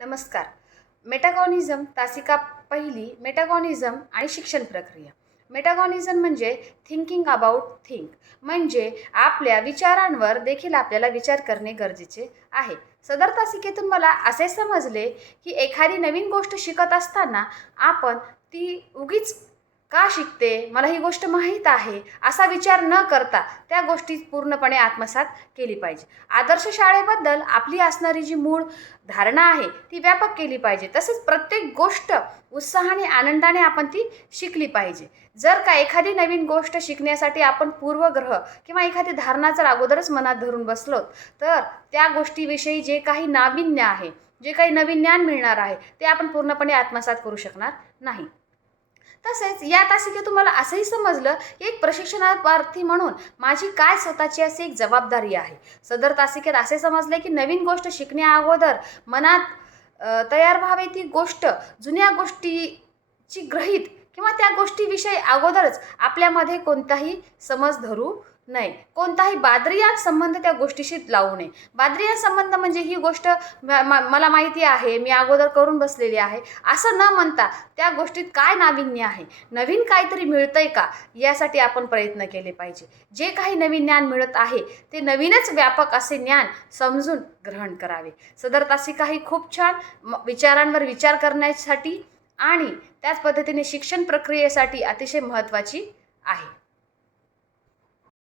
नमस्कार. मेटागॉनिझम तासिका पहिली मेटागॉनिझम आणि शिक्षण प्रक्रिया. मेटागॉनिझम म्हणजे थिंकिंग अबाउट थिंक म्हणजे आपल्या विचारांवर देखील आपल्याला विचार करणे गरजेचे आहे. सदर तासिकेतून मला असे समजले की एखादी नवीन गोष्ट शिकत असताना आपण ती उगीच का शिकते? मला ही गोष्ट माहीत आहे. असा विचार न करता त्या गोष्टी पूर्णपणे आत्मसात केली पाहिजे. आदर्श शाळेबद्दल आपली असणारी जी मूळ धारणा आहे ती व्यापक केली पाहिजे. तसेच प्रत्येक गोष्ट उत्साहाने आनंदाने आपण ती शिकली पाहिजे. जर का एखादी नवीन गोष्ट शिकण्यासाठी आपण पूर्वग्रह किंवा एखादी धारणा जर अगोदरच मनात धरून बसलो तर त्या गोष्टीविषयी जे काही नाविन्य आहे जे काही नवीन ज्ञान मिळणार आहे ते आपण पूर्णपणे आत्मसात करू शकणार नाही. तसेच या तासिकेत तुम्हाला असंही समजलं की एक प्रशिक्षणार्थी म्हणून माझी काय स्वतःची अशी एक जबाबदारी आहे. सदर तासिकेत असे समजले की नवीन गोष्ट शिकण्या अगोदर मनात तयार व्हावे ती गोष्ट जुन्या गोष्टीची ग्रहित किंवा त्या गोष्टीविषयी अगोदरच आपल्यामध्ये कोणताही समज धरू नाही. कोणताही बादरियात संबंध त्या गोष्टीशी लावू नये. बादरिया संबंध म्हणजे ही गोष्ट म- म- मला माहिती आहे मी अगोदर करून बसलेली आहे. असं न म्हणता त्या गोष्टीत काय नाविन्य आहे? नवीन काहीतरी मिळतंय का? यासाठी आपण प्रयत्न केले पाहिजे. जे काही नवीन ज्ञान मिळत आहे ते नवीनच व्यापक असे ज्ञान समजून ग्रहण करावे. सदर तासिका ही खूप छान म- विचारांवर विचार करण्यासाठी आणि त्याच पद्धतीने शिक्षण प्रक्रियेसाठी अतिशय महत्त्वाची आहे.